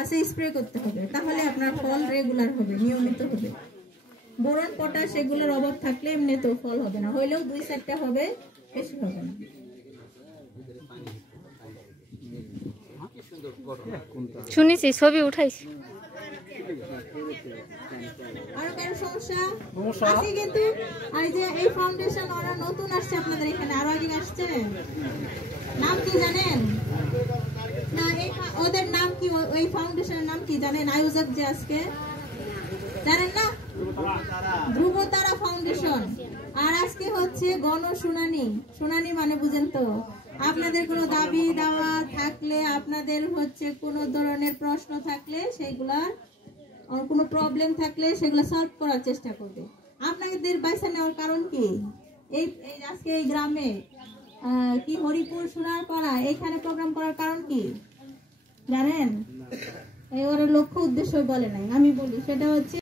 গাছে স্প্রে করতে হবে, তাহলে আপনার ফল রেগুলার হবে, নিয়মিত হবে। বোরন পটাশ এগুলোর অভাব থাকলে এমনিতেও ফল হবে না, হইলেও 2-4টা হবে, বেশি হবে না। শুনেছি, ছবি উঠাইছি। আরো কারো সমস্যা আছে? কিন্তু এই যে এই ফাউন্ডেশন ওরা নতুন আসছে আপনাদের এখানে, আরো আগে আসছে, নাম কি জানেন? না ওদের নাম কি, ওই ফাউন্ডেশনের নাম কি জানেন? আয়োজক যে আজকে জানেন না, ধ্রুবতারা ফাউন্ডেশন। আর আজকে হচ্ছে গণশুনানি। শুনানি মানে বুঝেন তো, আপনাদের কোনো দাবি দাওয়া থাকলে, আপনাদের হচ্ছে কোনো ধরনের প্রশ্ন থাকলে, সেইগুলার কোনো প্রবলেম থাকলে সেগুলো সলভ করার চেষ্টা করবে। আপনাদের বাইসা নেওয়ার কারণ কি? এই আজকে এই গ্রামে কি হরিপুর সোনারপাড়া এখানে প্রোগ্রাম করার কারণ কি জানেন? এই ওরা লক্ষ্য উদ্দেশ্য বলে নাই, আমি বলি। সেটা হচ্ছে